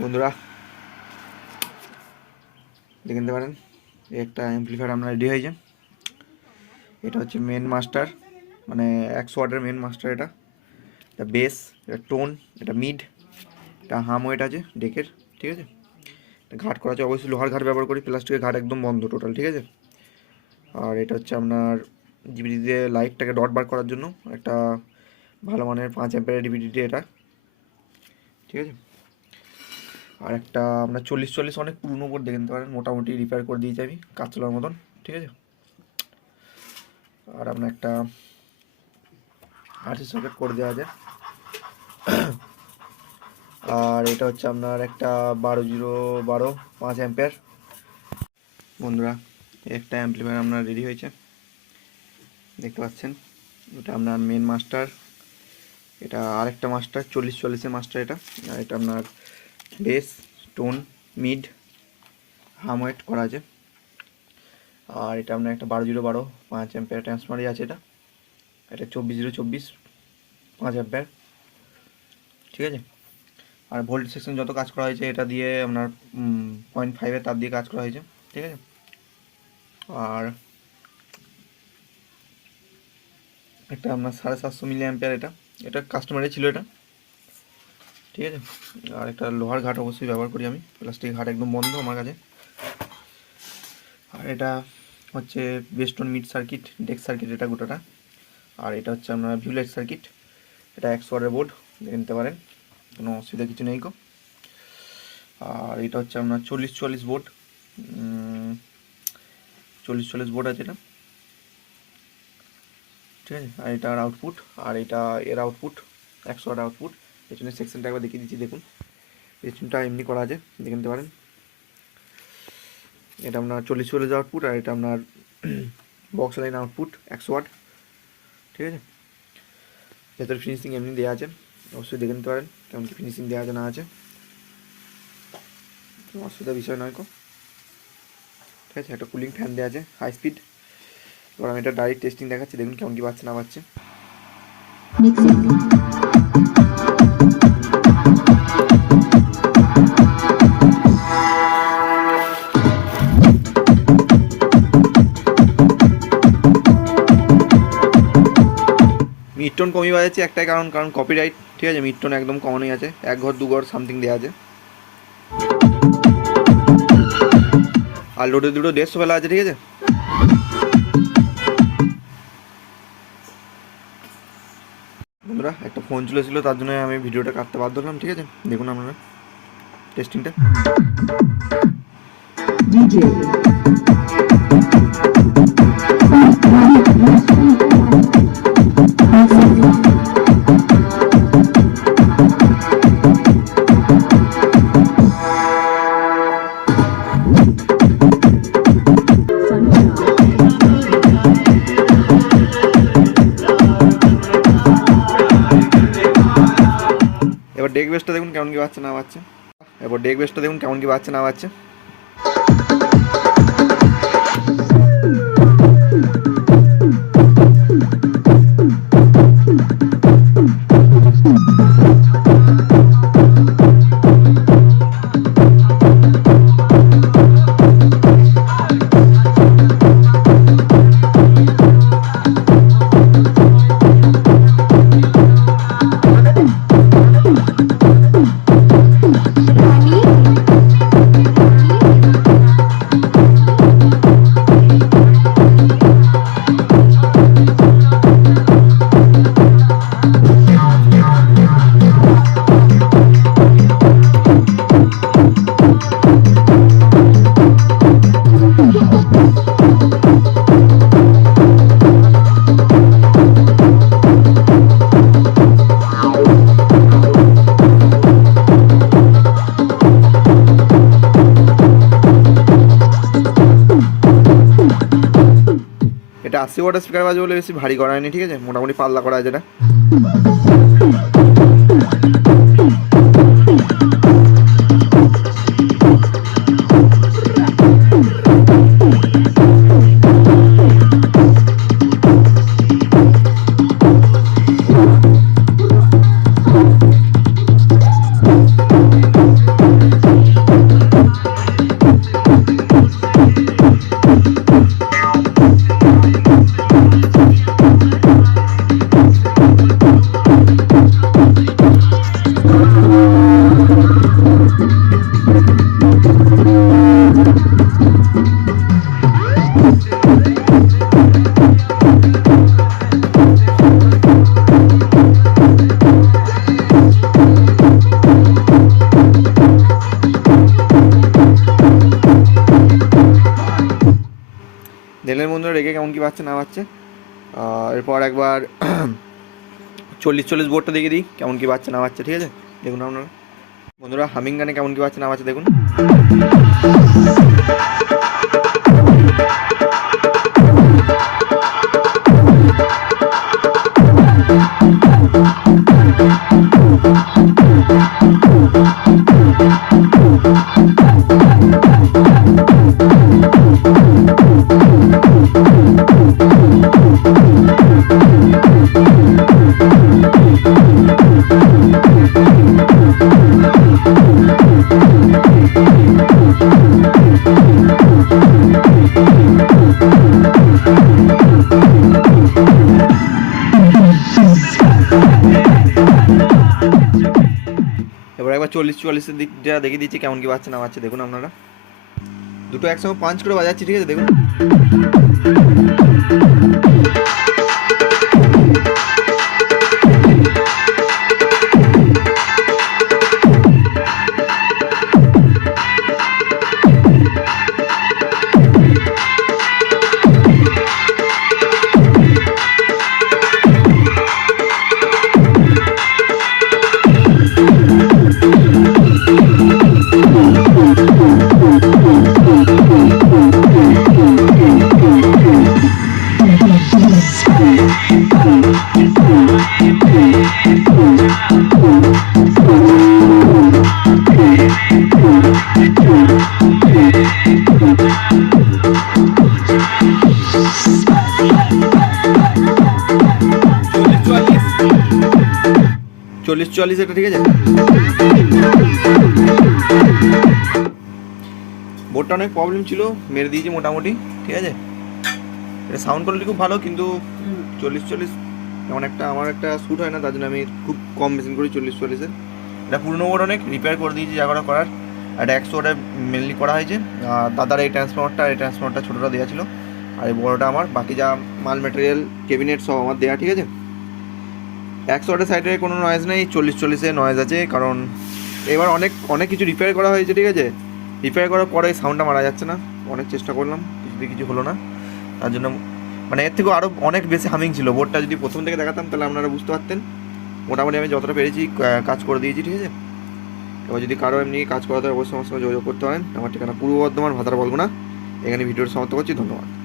বন্ধুরা দেখে নিতে পারেন একটা অ্যাম্পলিফায়ার আমরা রেডি হয়েছে। এটা হচ্ছে মেন মাস্টার, মানে 100 ওয়াটের মেন মাস্টার। এটা বেস, এটা টোন, এটা মিড, এটা হাম ওয়েট আছে ডেকের, ঠিক আছে। ঘাট করা আছে, অবশ্যই লোহার ঘাট ব্যবহার করি, প্লাস্টিকের ঘাট একদম বন্ধ টোটাল, ঠিক আছে। আর এটা হচ্ছে আপনার ডিভিডি দিয়ে লাইটটাকে ডট বার করার জন্য একটা ভালো মানের 5 অ্যাম্পিয়ারের ডিভিডি এটা, ঠিক আছে। আর একটা আপনার 40 অনেক পুরনো বোর্ড দেখে নিতে পারেন, মোটামুটি রিপেয়ার করে দিয়েছি আমি কাজ চলার মতন, ঠিক আছে। আর আপনার একটা আরসি সকেট করে দেওয়া আছে। আর এটা হচ্ছে আপনার একটা 12 5 অ্যাম্পিয়ার। বন্ধুরা একটা অ্যাম্পলিফায়ার আপনার রেডি হয়েছে, দেখতে পাচ্ছেন। এটা আপনার মেন মাস্টার, এটা আরেকটা মাস্টার 40 মাস্টার এটা। আর এটা আপনার বেস, টোন, মিড, হাম ওয়েট করা আছে। আর এটা আপনার একটা 12 5 অ্যাম্পিয়ার ট্রান্সফরমারই আছে এটা। এটা 24 5 অ্যাম্পিয়ার, ঠিক আছে। আর ভোল্ট সেকশন যত কাজ করা হয়েছে এটা দিয়ে আপনার 0.5 তার দিয়ে কাজ করা হয়েছে, ঠিক আছে। আর একটা আপনার 750 মিলি অ্যাম্পিয়ার, এটা কাস্টমারের ছিল এটা, ঠিক আছে। আর একটা লোহার ঘাট অবশ্যই ব্যবহার করি আমি, প্লাস্টিক ঘাট একদম বন্ধ আমার কাছে। আর এটা হচ্ছে বেস্টন মিড সার্কিট, ডেক সার্কিট এটা গোটাটা। আর এটা হচ্ছে আপনার ভিউলাইট সার্কিট, এটা 100 ওয়াটের বোর্ড, দেখে নিতে পারেন, কোনো অসুবিধা কিছু নেই গো। আর এটা হচ্ছে আপনার 40 বোর্ড, 40 বোর্ড আছে এটা, ঠিক আছে। আর এটার আউটপুট, আর এটা এর আউটপুট 100 ওয়াট আউটপুট। পেছনের সেকশনটা একবার দেখিয়ে দিচ্ছি, দেখুন পেছনটা এমনি করা আছে, দেখে নিতে পারেন। এটা আপনার 40 আউটপুট, আর এটা আপনার বক্স লাইন আউটপুট 100 ওয়াট, ঠিক আছে। ভেতরে ফিনিশিং এমনি দেওয়া আছে, অবশ্যই দেখে নিতে পারেন কেমন কি ফিনিশিং দেওয়া আছে না আছে, কোনো অসুবিধার বিষয় নয় কো, ঠিক আছে। একটা কুলিং ফ্যান দেওয়া আছে হাই স্পিড। এবার আমি এটা ডাইরেক্ট টেস্টিং দেখাচ্ছি, দেখুন কেমন কি বাজছে না বাজছে। মিড টোন কমই বাজাচ্ছি একটাই কারণ কপিরাইট, ঠিক আছে। মিড টোন একদম কমনই আছে, 1 ঘর 2 ঘর সামথিং দেওয়া আছে। আর লোডে দুটো 150 ফেলা আছে, ঠিক আছে। বন্ধুরা একটা ফোন চলেছিল, তার জন্য আমি ভিডিওটা কাটতে বাধ্য হলাম, ঠিক আছে। দেখুন আপনারা টেস্টিংটা। এবার ডেক বেসটা দেখুন কেমন কি বাজছে না বাজছে। এবার ডেক বেসটা দেখুন কেমন কি বাজছে না বাজছে। এটা 80 ওয়াটের স্পিকার বাজে বলে বেশি ভারী করা হয়নি, ঠিক আছে। মোটামুটি পাল্লা করা আছে এটা। রেখে কেমন কী বাজছে না বাজছে। এরপর একবার 40 বোর্ডটা দেখিয়ে দিই কেমন কী বাজছে না বাজছে, ঠিক আছে? দেখুন আপনারা বন্ধুরা হামিং গানে কেমন কী বাজছে না বাজছে দেখুন। এবার একবার 40-44-এর দিকটা দেখিয়ে দিচ্ছি কেমন কি বাজছে না বাজছে দেখুন আপনারা। দুটো একসঙ্গে পাঞ্চ করে বাজাচ্ছি, ঠিক আছে? দেখুন চল্লিশ এটা, ঠিক আছে? বোর্ডটা অনেক প্রবলেম ছিল, মেরে দিয়েছি মোটামুটি, ঠিক আছে? এটা সাউন্ড কোয়ালিটি খুব ভালো, কিন্তু 40 এমন একটা আমার একটা শ্যুট হয় না, তার জন্য আমি খুব কম মেশিন করি 40-এর। এটা পুরনো বোর্ড অনেক রিপেয়ার করে দিয়েছি যা করার। এটা 100 ওয়াটে মেনলি করা হয়েছে। দাদার এই ট্রান্সফর্মারটা ছোটোটা দেওয়া ছিল, আর এই বড়োটা আমার। বাকি যা মাল ম্যাটেরিয়াল ক্যাবিনেট সব আমার দেওয়া, ঠিক আছে? 100 ওয়াটের সাইডে কোনো নয়েজ নেই, 40-এ নয়েজ আছে, কারণ এবার অনেক কিছু রিপেয়ার করা হয়েছে, ঠিক আছে? রিপেয়ার করার পরে সাউন্ডটা মারা যাচ্ছে না, অনেক চেষ্টা করলাম, কিছু হলো না। তার জন্য মানে এর থেকেও আরও অনেক বেশি হামিং ছিল। বোর্ডটা যদি প্রথম থেকে দেখাতাম তাহলে আপনারা বুঝতে পারতেন। মোটামুটি আমি যতটা পেরেছি কাজ করে দিয়েছি, ঠিক আছে? এবার যদি কারো এমনি কাজ করাতে অবশ্যই আমার সঙ্গে যোগাযোগ করতে পারেন। আমার ঠিকানা পূর্ব বর্ধমান, ভাতার বলবো না। এখানে ভিডিওটা সমাপ্ত করছি, ধন্যবাদ।